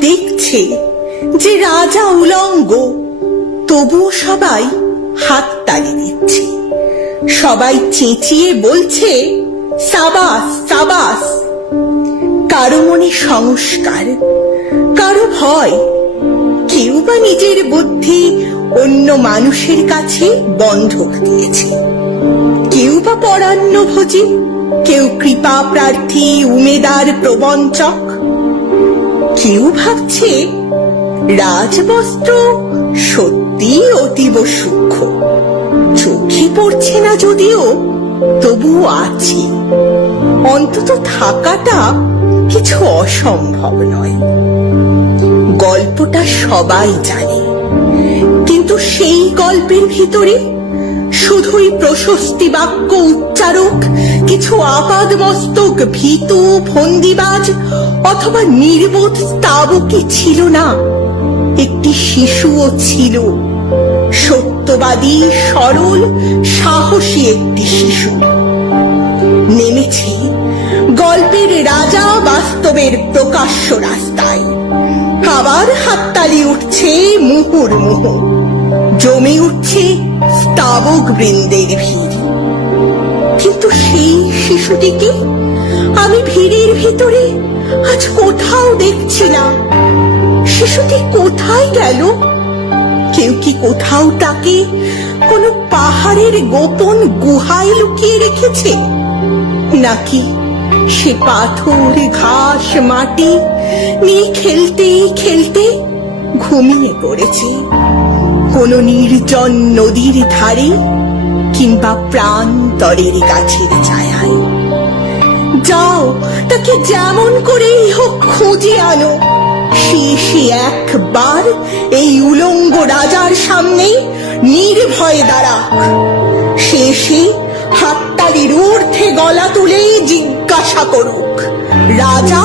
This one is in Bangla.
দেখছে যে রাজা উলঙ্গ, তবুও সবাই হাত তালি দিচ্ছে। সবাই চেঁচিয়ে বলছে, সাবাস সাবাস। কারও মনে সংস্কার, কারও ভয়। কেউ বা নিজের বুদ্ধি অন্য মানুষের কাছে বন্ধক দিয়েছে। কেউ বা পরান্ন ভোজী, কেউ কৃপা প্রার্থী, উমেদার প্রবঞ্চক। কেউ ভাবছে রাজবস্ত্র সত্যি অতীব সূক্ষ্ম। চোখে পড়ছে না যদিও তবুও আছে। অন্তত থাকাটা কিছু অসম্ভব নয়। গল্পটা সবাই জানে। কিন্তু সেই গল্পের ভিতরে শুধুই প্রশস্তি বাক্য উচ্চারক কিছু আপাদ মস্তক ভীতু, ফন্দিবাজ অথবা নির্বোধ তাবকি ছিল না। একটি শিশুও ছিল। সত্যবাদী, সরল, সাহসী একটি শিশু। নেমেছে গল্পের রাজা বাস্তবের প্রকাশ্য রাস্তায়। আবার হাততালি উঠছে মুহুর্মুহু। জমে উঠছে স্তাবক বৃন্দের ভিড়। কিন্তু সেই শিশুটিকে আমি ভিড়ের ভিতরে আজ কোথাও দেখছি না। শিশুটি কোথায় গেল? কেউ কি কোথাও তাকে কোনো পাহাড়ের গোপন গুহায় লুকিয়ে রেখেছে? নাকি সে পাথর, ঘাস, মাটি নিয়ে খেলতে খেলতে ঘুমিয়ে পড়েছে? কোনো নির্জন নদীর ধারে কিংবা প্রান্তরের গাছের ছায়ায়। যাও, তাকে যেমন করেই হোক খুঁজে আনো। শেষে একবার এই উলঙ্গ রাজার সামনে নির্ভয়ে দাঁড়াক। শেষে হাততালির ঊর্ধ্বে গলা তুলেই জিজ্ঞাসা করুক, রাজা